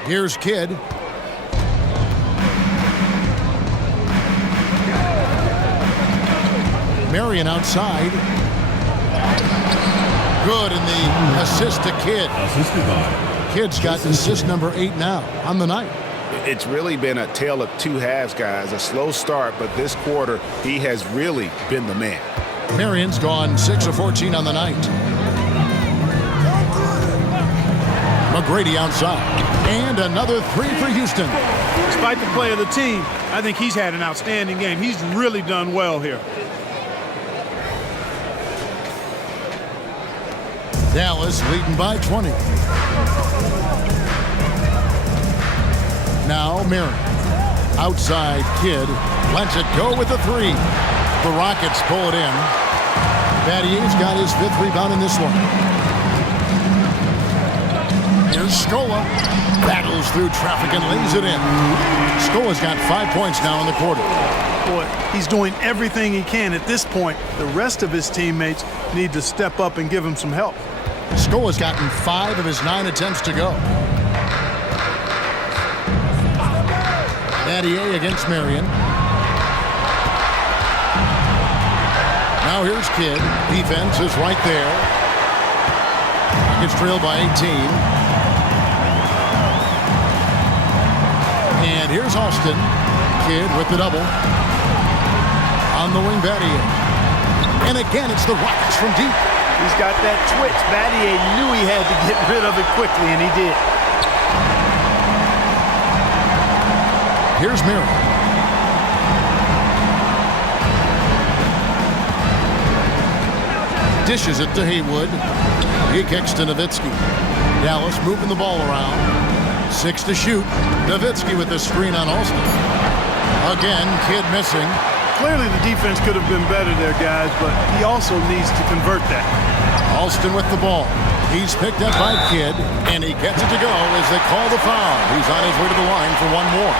Here's Kidd. Marion outside. Good in the assist to Kidd. Kidd's got assist number 8 now on the night. It's really been a tale of two halves, guys. A slow start, but this quarter, he has really been the man. Marion's gone 6 of 14 on the night. McGrady outside. And another 3 for Houston. Despite the play of the team, I think he's had an outstanding game. He's really done well here. Dallas leading by 20. Now Marion. Outside Kidd. Lets it go with the 3. The Rockets pull it in. Battier's got his 5th rebound in this one. Here's Scola. Battles through traffic and lays it in. Scola's got 5 points now in the quarter. Boy, he's doing everything he can at this point. The rest of his teammates need to step up and give him some help. Scola's gotten 5 of his 9 attempts to go. Battier against Marion. Now here's Kidd. Defense is right there. Rockets trailed by 18. And here's Alston. Kidd with the double. On the wing, Battier. And again, it's the Rockets from deep. He's got that twitch. Battier knew he had to get rid of it quickly, and he did. Here's Marion. Dishes it to Haywood. He kicks to Nowitzki. Dallas moving the ball around. 6 to shoot. Nowitzki with the screen on Alston. Again, Kidd missing. Clearly the defense could have been better there, guys, but he also needs to convert that. Alston with the ball. He's picked up by Kidd, and he gets it to go as they call the foul. He's on his way to the line for one more.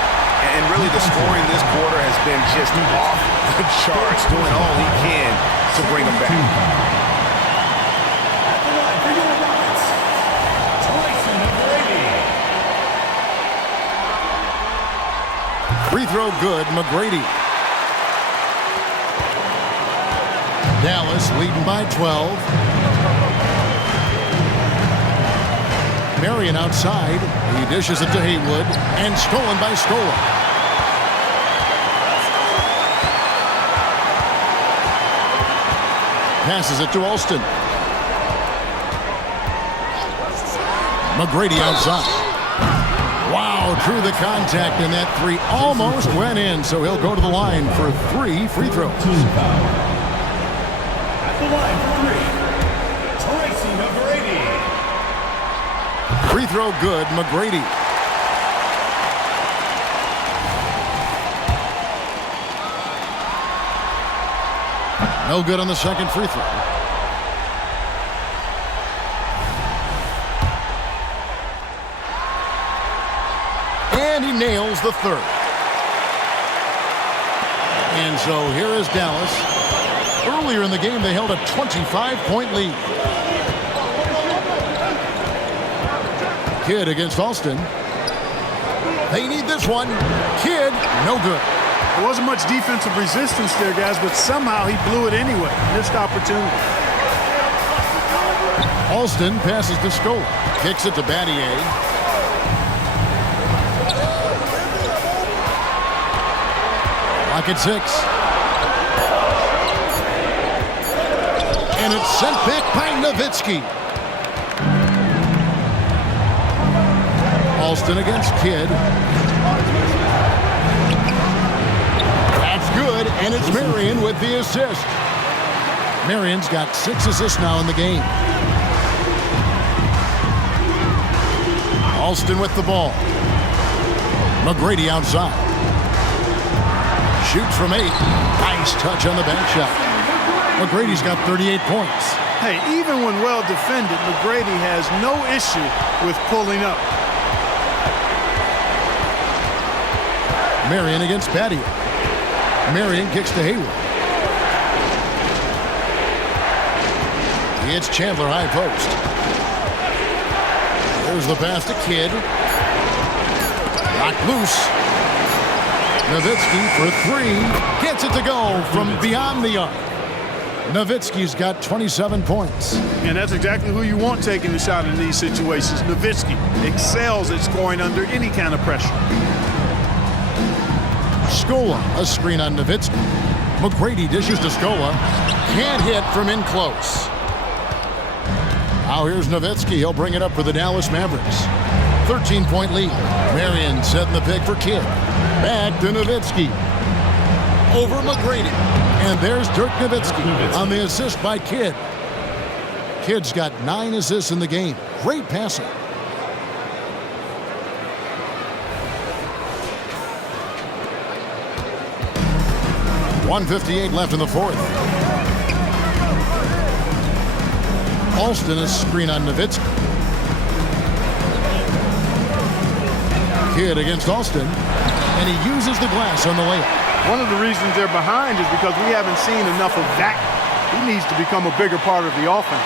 And really the scoring this quarter has been just off the charts, doing all he can to bring them back. At the line for your Rockets, TORRES. Free throw good, McGrady. Dallas leading by 12. Marion outside. He dishes it to Haywood, and stolen by Scola. Passes it to Alston. McGrady outside. Wow, through the contact, and that 3 almost went in, so he'll go to the line for 3 free throws. At the line for 3, Tracy McGrady. Free throw good, McGrady. No good on the second free throw. And he nails the 3rd. And so here is Dallas. Earlier in the game, they held a 25-point lead. Kidd against Alston. They need this one. Kidd, no good. There wasn't much defensive resistance there, guys, but somehow he blew it anyway. Missed opportunity. Alston passes to Scola. Kicks it to Battier. Clock at 6. And it's sent back by Nowitzki. Alston against Kidd. That's good, and it's Marion with the assist. Marion's got 6 assists now in the game. Alston with the ball. McGrady outside. Shoots from 8. Nice touch on the bank shot. McGrady's got 38 points. Hey, even when well defended, McGrady has no issue with pulling up. Marion against Battier. Marion kicks to Hayward. It's Chandler high post. There's the pass to Kidd. Knocked loose. Nowitzki for 3. Gets it to go from beyond the arc. Nowitzki's got 27 points. And that's exactly who you want taking the shot in these situations. Nowitzki excels at scoring under any kind of pressure. Scola, a screen on Nowitzki. McGrady dishes to Scola. Can't hit from in close. Now here's Nowitzki. He'll bring it up for the Dallas Mavericks. 13-point lead. Marion setting the pick for Kidd. Back to Nowitzki. Over McGrady. And there's Dirk Nowitzki on the assist by Kidd. Kidd's got 9 assists in the game. Great passing. .158 left in the 4th. Alston a screen on Nowitzki. Kidd against Alston, and he uses the glass on the layup. One of the reasons they're behind is because we haven't seen enough of that. He needs to become a bigger part of the offense.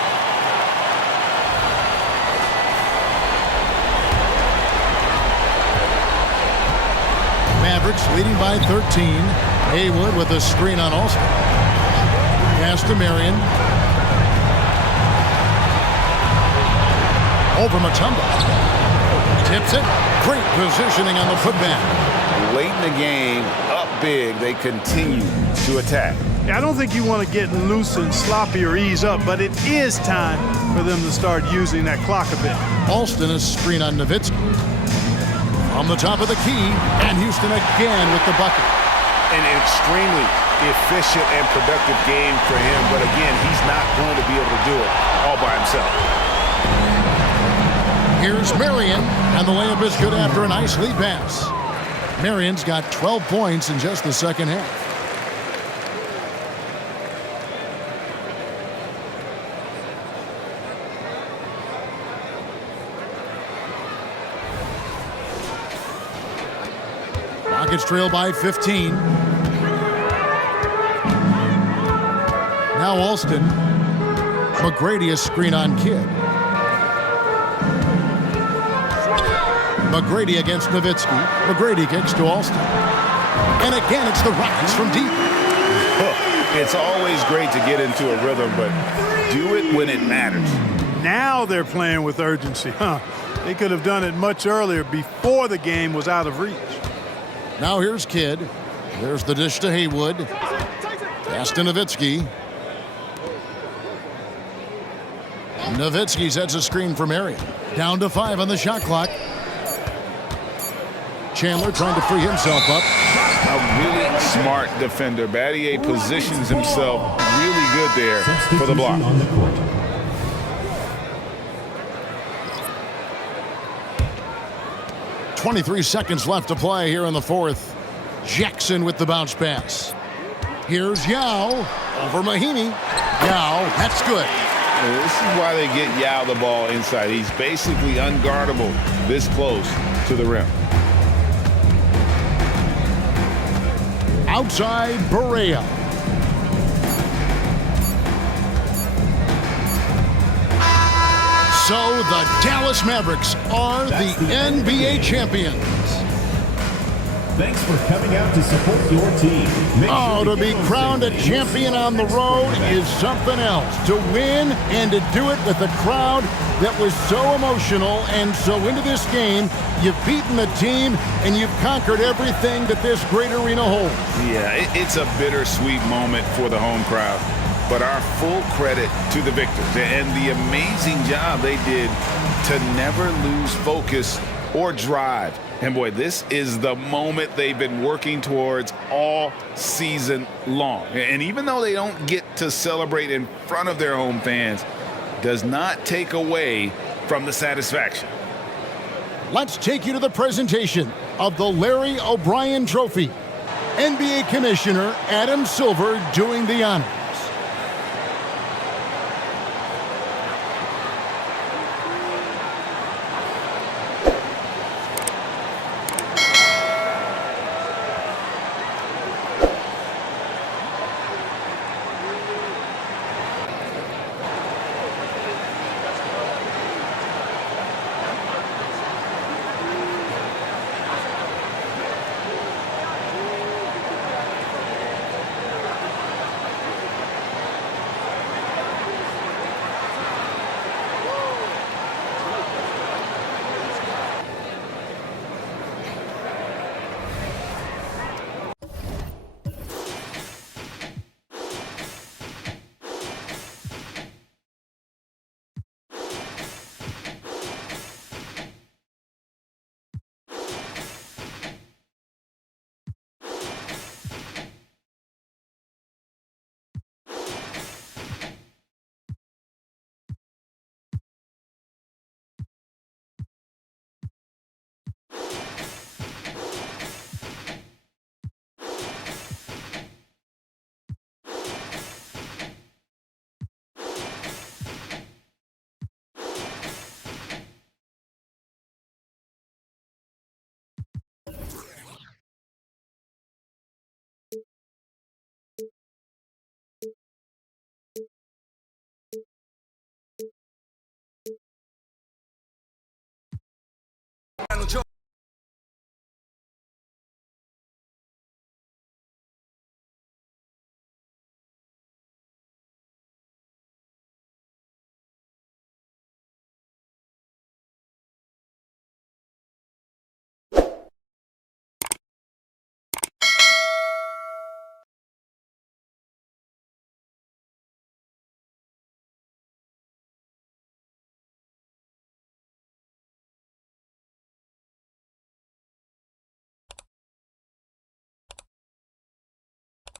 Mavericks leading by 13. Haywood with a screen on Alston. Pass to Marion. Over Mutombo. Tips it. Great positioning on the putback. Late in the game, up big, they continue to attack. I don't think you want to get loose and sloppy or ease up, but it is time for them to start using that clock a bit. Alston a screen on Nowitzki. On the top of the key, and Houston again with the bucket. An extremely efficient and productive game for him, but again, he's not going to be able to do it all by himself. Here's Marion, and the layup is good after a nice lead pass. Marion's got 12 points in just the second half. Rockets trail by 15. Now Alston. McGrady a screen on Kidd. McGrady against Nowitzki. McGrady kicks to Alston. And again, it's the Rockets from deep. It's always great to get into a rhythm, but do it when it matters. Now they're playing with urgency. They could have done it much earlier before the game was out of reach. Now here's Kidd. There's the dish to Haywood. Pass to Nowitzki. Nowitzki sets a screen for Marion. Down to 5 on the shot clock. Chandler trying to free himself up. A really smart defender. Battier positions himself really good there for the block. 23 seconds left to play here in the 4th. Jackson with the bounce pass. Here's Yao over Mahinmi. Yao, that's good. This is why they get Yao the ball inside. He's basically unguardable this close to the rim. Outside Barea. So the Dallas Mavericks are the NBA champions. Thanks for coming out to support your team. Make Oh, sure to be get those crowned a things champion on the road is something else. To win and to do it with a crowd that was so emotional and so into this game, you've beaten the team and you've conquered everything that this great arena holds. Yeah, it's a bittersweet moment for the home crowd, but our full credit to the victors and the amazing job they did to never lose focus or drive. And boy, this is the moment they've been working towards all season long. And even though they don't get to celebrate in front of their home fans, does not take away from the satisfaction. Let's take you to the presentation of the Larry O'Brien Trophy. NBA Commissioner Adam Silver doing the honors.